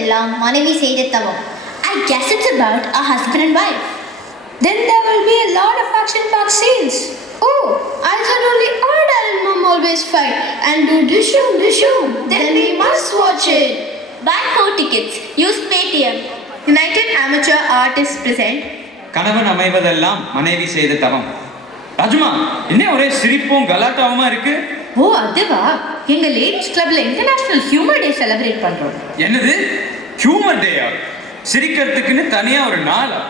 அமைவதெல்லாம் மனைவி செய்த தவம். I guess it's about a husband and wife. Then there will be a lot of action-packed scenes. Oh, I thought only our dad and mom always fight and do dishum. Then we must watch it. Buy 4 tickets. Use Paytm. United Amateur Artists present கணவன் அமைவதெல்லாம் மனைவி செய்த தவம். ராஜுமா, என்ன ஒரே சிரிப்பும் கலாட்டாவுமா இருக்கு? ஓ அதுவா, எங்க லேடிஸ் கிளப்ல இன்டர்நேஷனல் ஹியூமர் டே செலிப்ரேட் பண்றோம். என்னது ஹியூமர் டேயா? சிரிக்கிறதுக்குன்னு தனியா ஒரு நாளா?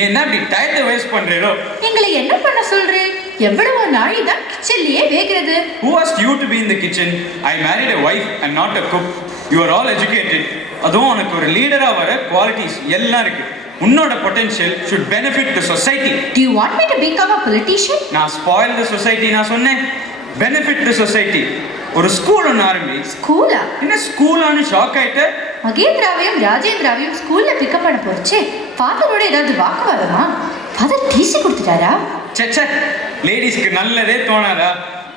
ஏன்னா இப்படி டயத்தை வேஸ்ட் பண்றீரோ? எங்களை என்ன பண்ண சொல்றே? எவ்வளவு நாளை தான் கிச்சன்லயே வேகிறது. Who asked you to be in the kitchen? I married a wife and not a cook. You are all educated. அதுவும் உனக்கு ஒரு லீடரா வர குவாலிட்டிஸ் எல்லாம் இருக்கு. உன்னோட potential should benefit the society. Do you want me to become a politician? நான் spoil the society நான் சொன்னேன். Benefit the society. ஒரு ஸ்கூல் ஒன்று ஆரம்பி. ஸ்கூலா? என்ன ஸ்கூலான்னு ஷாக் ஆயிட்ட? மகேந்திராவையும் ராஜேந்திராவையும் ஸ்கூல்ல பிக்கப் பண்ண போறச்சே ஃபாதரோட ஏதாவது வாக்குவாதமா? Father DC கொடுத்துட்டாரா? சே லேடிஸ்க்கு நல்லதே தோணாதா?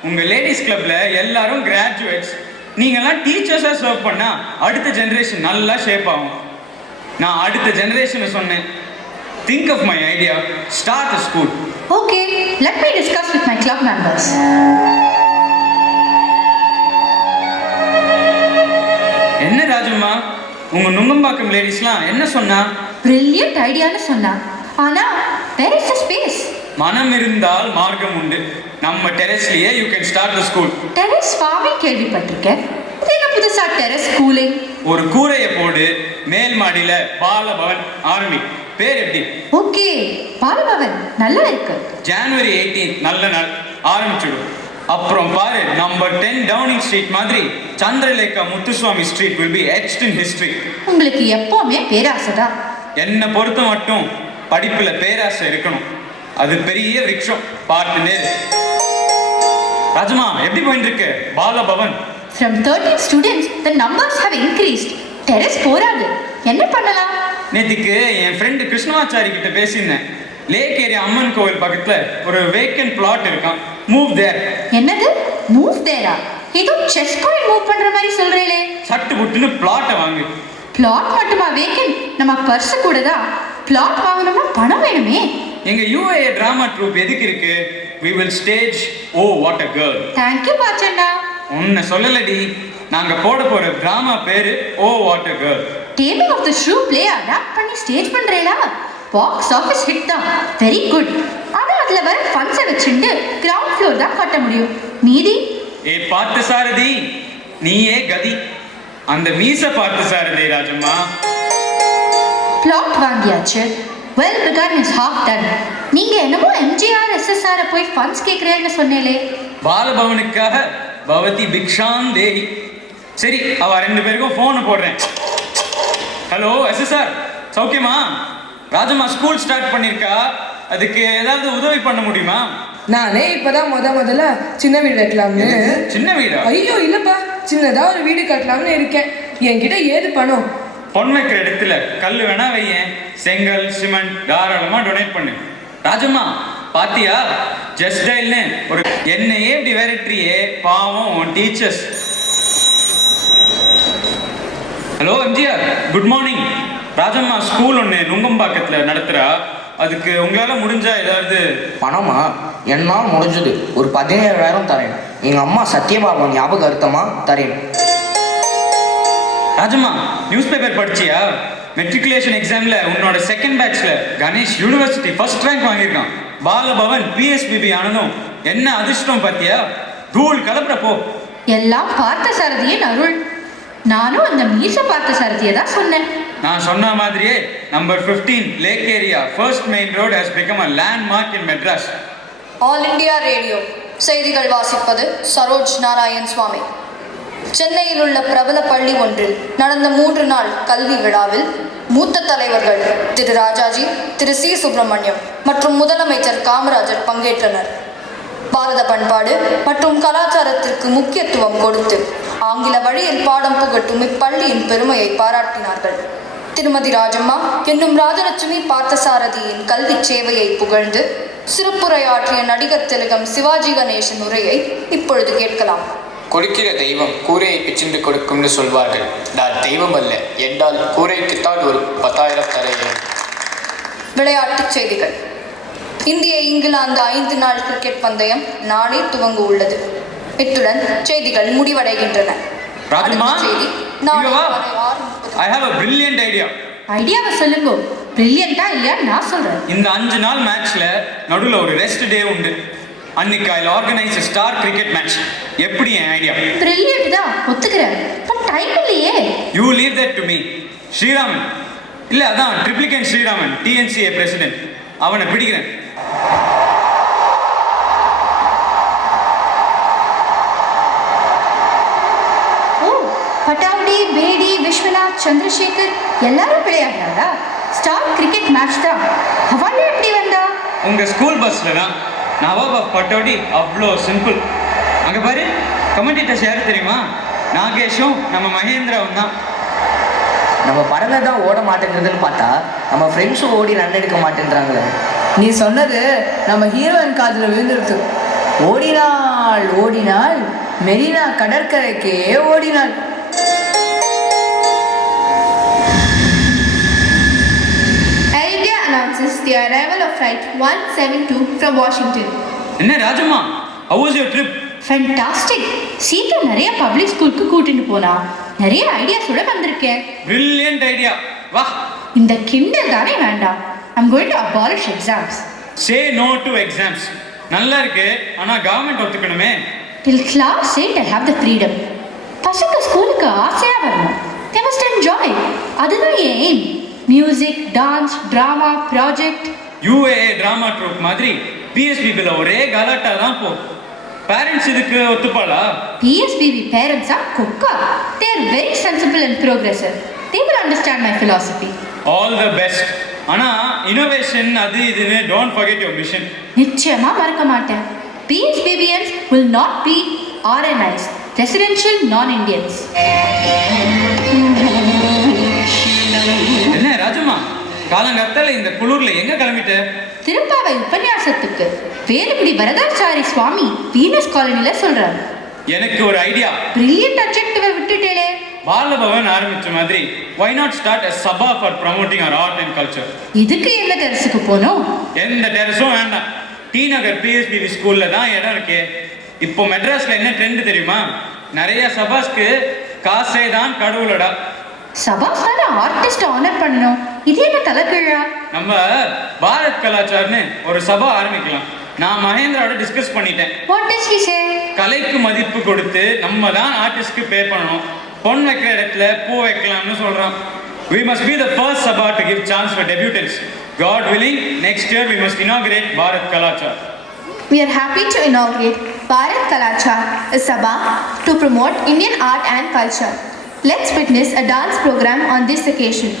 உங்க லேடிஸ் கிளப்ல எல்லாரும் கிராஜுவேட்ஸ். நீங்கெல்லாம் டீச்சர்ஸா சர்வ் பண்ணா அடுத்த ஜெனரேஷன் நல்லா ஷேப் ஆகும். நான் அடுத்த ஜெனரேஷனை சொன்னேன். Think of my idea. Start a school. Okay, let me discuss with my club members. என்ன ராஜம்மா, உங்க நுங்கம்பாக்கம் லேடிஸ்லாம் என்ன சொன்னா? Brilliant ஐடியான்னு சொன்னா. ஆனா where is the space? மனம் இருந்தால் மார்க்கம் உண்டு. நம்ம டெரஸ்லயே you can start the school. Terrace farming கேள்விப்பட்டிருக்கேன். இது என்ன புதுசா டெரஸ் ஸ்கூலிங்? ஒரு கூரையை போடு, மேல் மாடியில பாலபவன் ஆரம்பி. பேர் எப்படி? ஓகே, பாலபவன் நல்லா இருக்கு. ஜனவரி 18 நல்ல நாள் ஆரம்பிச்சிடும். அப்புறம் பாரு, நம்பர் 10 டவுனிங் ஸ்ட்ரீட் மாதிரி Chandralekha Muthuswami street will be etched in history. உங்களுக்கு எப்பவுமே பேராசைதான். என்னை பொறுத்த மட்டும் படிப்புல பேராசை இருக்கணும். அது பெரிய விருட்சம். பார்த்துனே ராஜமா, எப்படி போயிட்டு இருக்கு Bala Bhavan? From 13 students, the numbers have increased. Terrace போராது. என்ன பண்ணலாம்? நேத்திக்கு என் ஃப்ரெண்டு கிருஷ்ணமாச்சாரி கிட்ட பேசியிருந்தேன். லேக் ஏரியா அம்மன் கோவில் பக்கத்துல ஒரு வேக்கன்ட் பிளாட் இருக்கான். மூவ் தேர். என்னது மூவ் தேரா? ஏதோ செஸ் காயின் மூவ் பண்ற மாதிரி சொல்றீங்களே. சட்டு புட்டுன்னு பிளாட்டை வாங்கு. பிளாட் மட்டுமா வேக்கன்ட்? நம்ம பர்ஸ் கூட தான். பிளாட் வாங்கணும்னா பணம் வேணுமே. எங்க UAA டிராமா ட்ரூப் எதுக்கு இருக்கு? We will stage Oh What a Girl. Thank you பாச்சண்ணா. உன்னை சொல்லலடி, நாங்க போட போற டிராமா பேரு Oh What a Girl. Taming of the Shrew play adapt பண்ணி ஸ்டேஜ் பண்றீங்களா? பாக்ஸ் ஆஃபீஸ் ஹிட் தான். Very good. ஆனா அதுல வர ஃபண்ட்ஸை வச்சுட்டு கிரவுண்ட் ஃப்ளோர் தான் கட்ட முடியும். மீதி ஏ பார்த்து சாரதி, நீயே கதி. அந்த மீச பார்த்து சாரதி ராஜம்மா. பிளாட் வாங்கியாச்சு. Well begun is half done. நீங்க என்னமோ MGR SSR போய் ஃபண்ட்ஸ் கேக்குறேன்னு சொன்னேலே. பாலபவனுக்காக பவதி பிக்ஷான் தேஹி. சரி, அவ 2 பேருக்கும் ஃபோன் போடுறேன். ஹலோ SSR, சௌக்கியமா? ராஜம்மா ஸ்கூல் ஸ்டார்ட் பண்ணிருக்கா. அதுக்கு ஏதாவது உதவி பண்ண முடியுமா? நானே இப்பதான் முதல்ல சின்ன வீடு வைக்கலாம்னு. சின்ன வீடா? ஐயோ இல்லப்பா, சின்னதா ஒரு வீடு கட்டலாம்னு இருக்கேன். என்கிட்ட ஏது பணம்? பொன் வைக்கிற இடத்துல கல் வேணா வையேன். செங்கல் சிமெண்ட் தாராளமா டொனேட் பண்ணு. ராஜம்மா பாத்தியா, ஜஸ்ட் டயல்னு ஒரு என்னையே இப்படி வெரைட்டியே பாவம் உன் teachers. Hello MGR, good morning. Rajamma school ஒன்று நுங்கம்பாக்கத்துல நடத்துறா. அதுக்கு உங்களால முடிஞ்சா ஏதாவது பணமா? என்னால் முடிஞ்சது ஒரு 17,000 தரேன். எங்க அம்மா சத்யபாபா ஞாபகம் அர்த்தமா தரேன். ராஜம்மா, நியூஸ் பேப்பர் படிச்சியா? மெட்ரிகுலேஷன் எக்ஸாம்ல உன்னோட செகண்ட் பேட்ச்ல கணேஷ் யூனிவர்சிட்டி ஃபர்ஸ்ட் ரேங்க் வாங்கியிருக்கான். பாலபவன் PSBB ஆனதும் என்ன அதிர்ஷ்டம் பாத்தியா? தூள் கலப்புற போ. எல்லாம் பார்த்த சாரதியின் அருள். நானும் அந்த மீச பார்த்த சாரதியை தான் சொன்னேன். நான் சொன்ன மாதிரியே number 15 lakh area first main road has become a landmark in Madras. All India radio செய்திகள் வாசிப்பது சரோஜ் நாராயண் சுவாமி. சென்னையில் உள்ள பிரபல பள்ளி ஒன்றில் நடந்த 3 நாள் கல்வி விழாவில் மூத்த தலைவர்கள் திரு ராஜாஜி, திரு C. சுப்பிரமணியம் மற்றும் முதலமைச்சர் காமராஜர் பங்கேற்றனர். பாரத பண்பாடு மற்றும் கலாச்சாரத்திற்கு முக்கியத்துவம் கொடுத்து ஆங்கில வழியில் பாடம் புகட்டும் இப்பள்ளியின் பெருமையை பாராட்டினார்கள். திருமதி ராஜம்மா என்னும் ராஜலட்சுமி பார்த்தசாரதியின் கல்வி சேவையை புகழ்ந்து சிறப்புரையாற்றிய நடிகர் திலகம் சிவாஜி கணேசன் உரையை இப்பொழுது கேட்கலாம். கொடுக்கிற தெய்வம் கூரையை பிச்சின்று கொடுக்கும்னு சொல்வார்கள். நான் தெய்வம் அல்ல என்றால் கூரைக்குத்தான் ஒரு 10,000 தரையேன். விளையாட்டுச் செய்திகள். இந்திய இங்கிலாந்து 5 நாள் கிரிக்கெட் பந்தயம் நாளை துவங்க உள்ளது. இத்துடன் செய்திகள் முடிவடைகின்றன. ராஜம்மா, அடுத்த செய்தி இங்க நாளை வா. காலை 6:30. I have a brilliant idea. ஐடியாவை சொல்லுங்க. பிரில்லியண்டா இல்லையா நான் சொல்றேன். இந்த 5 நாள் மேட்ச்ல நடுவில் ஒரு ரெஸ்ட் டே உண்டு. அன்னைக்கு ஐ ஆர்கனைஸ் ஸ்டார் கிரிக்கெட் மேட்ச். எப்படி என் ஐடியா? பிரில்லியண்ட் தான், ஒத்துக்கிறேன். பட் டைம் இல்லையே. You leave that to me. Sriraman இல்ல, அதான் ட்ரிப்ளிகேன் ஸ்ரீராமன், டிஎன்சிஏ பிரசிடென்ட். அவனை பிடிக்கிறேன். ஓ, பட்டாவுடி, பேடி, விஸ்வநாத், சந்திரசேகர் எல்லாரும் விளையாடுறாரா? ஸ்டார் கிரிக்கெட் மேட்ச் தான். அவன் எப்படி வந்தா? உங்க ஸ்கூல் பஸ்ல தான். நவாப் ஆஃப் பட்டோடி அவ்வளோ சிம்பிள். அங்க பாரு, கமெண்டேட்டர்ஸ் யாரு தெரியுமா? நாகேஷும் நம்ம மகேந்திராவும் தான். நம்ம பறவை தான் ஓட மாட்டேங்கிறதுன்னு பார்த்தா நம்ம ஃப்ரெண்ட்ஸும் ஓடி ரன் எடுக்க மாட்டேன்றாங்களே. நீ சொன்னது நம்ம ஹீரோயின் காதில் விழுந்துருது. ஓடினாள் ஓடினாள் மெரினா கடற்கரைக்கே ஓடினாள். Air India announces the arrival of flight 172 from Washington. என்ன Rajamma, how was your trip? Fantastic. Sita நிறைய பப்ளிக் ஸ்கூலுக்கு கூட்டிட்டு போனா நிறைய ஐடியாஸோட வந்திருக்கேன். Brilliant idea. வா. இந்த கிண்டல் தானே வேண்டாம். I'm going to abolish exams. Say no to exams. நல்லா இருக்கு, ஆனா government ஒத்துக்கணுமே. Till class 8 I have the freedom. பசங்க ஸ்கூலுக்கு ஆசையா வரணும். They must enjoy. அதுதான் என் aim. Music, dance, drama, project. UAA drama troupe மாதிரி PSBல ஒரே கலாட்டா தான் போ. பேரண்ட்ஸ் இதுக்கு ஒத்துப்பாளா? PSBB parents are cookah. They are very sensible and progressive. They will understand my philosophy. All the best. ஆனா இனோவேஷன் அது இதுன்னு டோன்ட் forget your mission. நிச்சயமா மறக்க மாட்டேன். PSBBians will not be RNIs, residential non-Indians. என்ன ராஜம்மா, காலங்கத்தால இந்த குளூர்ல எங்க கிளம்பிட்ட? திருப்பாவை உபன்யாசத்துக்கு வேலுக்குடி வரதாச்சாரி சுவாமி வீனஸ் காலனில சொல்றாரு. எனக்கு ஒரு ஐடியா. பிரில்லியன்ட் அப்ஜெக்டிவை விட்டுட்டேலே. பாலபவன் ஆரம்பிச்ச மாதிரி why not start a sabha for promoting our art and culture? இதுக்கு என்ன டெரஸுக்கு போனோம்? எந்த டெரஸும் வேண்டாம். டி நகர் PSBB ஸ்கூல்ல தான் இடம் இருக்கே. இப்போ மெட்ராஸ்ல என்ன ட்ரெண்ட் தெரியுமா? நிறைய சபாஸ்க்கு காசே தான் கடவுளடா. சபாஸ்தான ஆர்டிஸ்ட் ஆனர் பண்ணணும். இது என்ன தலைகீழா? நம்ம பாரத் கலாச்சார்னு ஒரு சபா ஆரம்பிக்கலாம். நான் மகேந்திராவோட டிஸ்கஸ் பண்ணிட்டேன். What does he say? கலைக்கு மதிப்பு கொடுத்து நம்ம தான் ஆர்டிஸ்ட்க்கு பே பண்ணணும். பொன் வைக்கிற இடத்துல பூ வைக்கலாம்னு சொல்றான். We must be the first sabha to give chance for debutants. God willing, next year we must inaugurate Bharat Kalachar. We are happy to inaugurate Bharat Kalachar, a sabha to promote Indian art and culture. Let's witness a dance program on this occasion.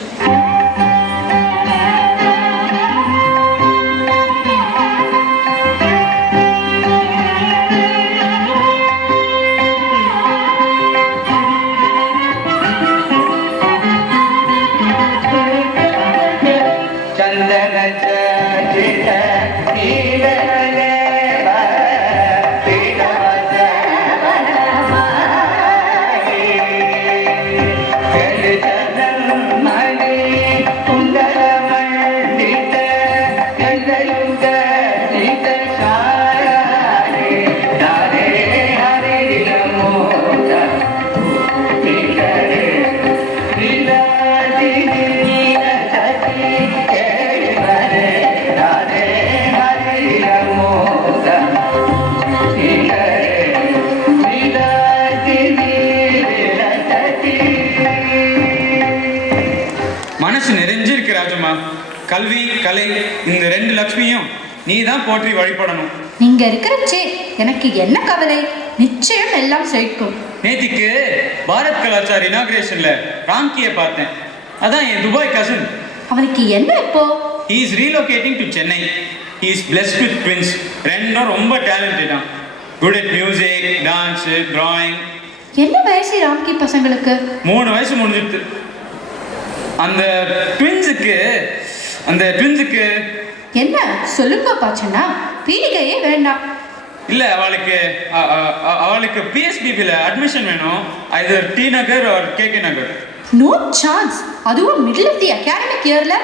மனசு நிறைஞ்சிருக்கு ராஜம்மா. கல்வி கலை இந்த 2 லட்சுமியும் நீ தான் போற்றி வழிபடணும். நீங்க இருக்கிறச்சே எனக்கு என்ன கவலை? நிச்சயம் எல்லாம் செழிக்கும். நேத்திக்கு பாரத் கலாச்சார் இனாகிரேஷன்ல ராம்கியை பார்த்தேன். அதான் என் துபாய் கசின். அவனுக்கு என்ன இப்போ? He is relocating to Chennai. He is blessed with twins. ரெண்டும் ரொம்ப டேலண்டடா. Good at music, dance, drawing. என்ன வயசு ராம்கி பசங்களுக்கு? 3 வயசு முடிஞ்சிட்டு. அந்த ட்வின்ஸுக்கு என்ன சொல்லுங்க பாச்சனா? பீடிகையே வேண்டாம். இல்லை அவளுக்கு பிஎஸ்பிபியில் அட்மிஷன் வேணும். இது டி நகர் ஒரு கேகே நகர். No chance. அதுவும் மிடில் ஆஃப் தி அகாடமிக் இயர்ல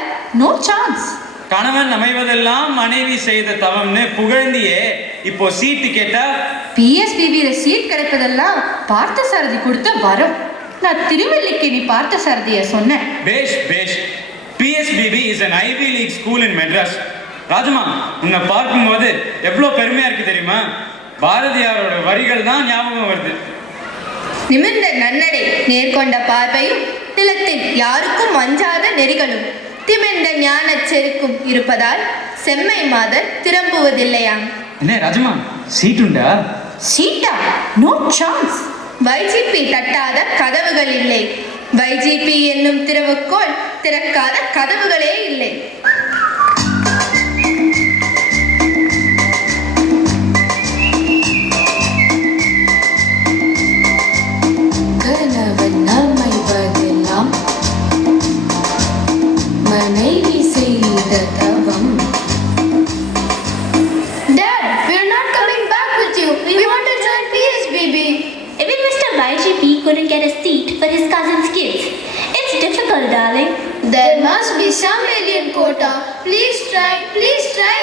நோ சான்ஸ். கணவன் அமைவதெல்லாம் மனைவி செய்த தவம்னு புகழ்ந்தியே, இப்போ சீட்டு கேட்டா பிஎஸ்பிபியில சீட் கிடைப்பதெல்லாம் பார்த்தசாரதி கொடுத்த வரம். நான் திருவல்லிக்கேணி பார்த்தசாரதியை சொன்னேன். பேஷ் பேஷ். PSBB is an Ivy League school in Madras. Rajama, உன்னை பார்க்கும்போது எவ்வளோ பெருமையா இருக்கு தெரியுமா? பாரதியாரோட வரிகள் தான் ஞாபகம் வருது. நிமிர்ந்த நன்னடை, நேர்கொண்ட பார்வையும், நிலத்தில் யாருக்கும் அஞ்சாத நெறிகளும், திமிர்ந்த ஞானச் செருக்கும் இருப்பதால் செம்மை மாதர் திரும்புவதில்லையாம். என்ன ராஜமா, சீட் உண்டா? சீட்டா? No chance. வைஜிபி தட்டாத கதவுகள் இல்லை. வைஜிபி என்னும் திறவுகோல் திறக்காத கதவுகளே இல்லை. கணவன் அமைவதெல்லாம் மனைவி செய்த தவம். Dad, we're not coming back with you. We want to join PSBB. Even Mr. YGP couldn't get a seat for his cousin's kids. It's difficult, darling. There must be some alien quota. Please try, please try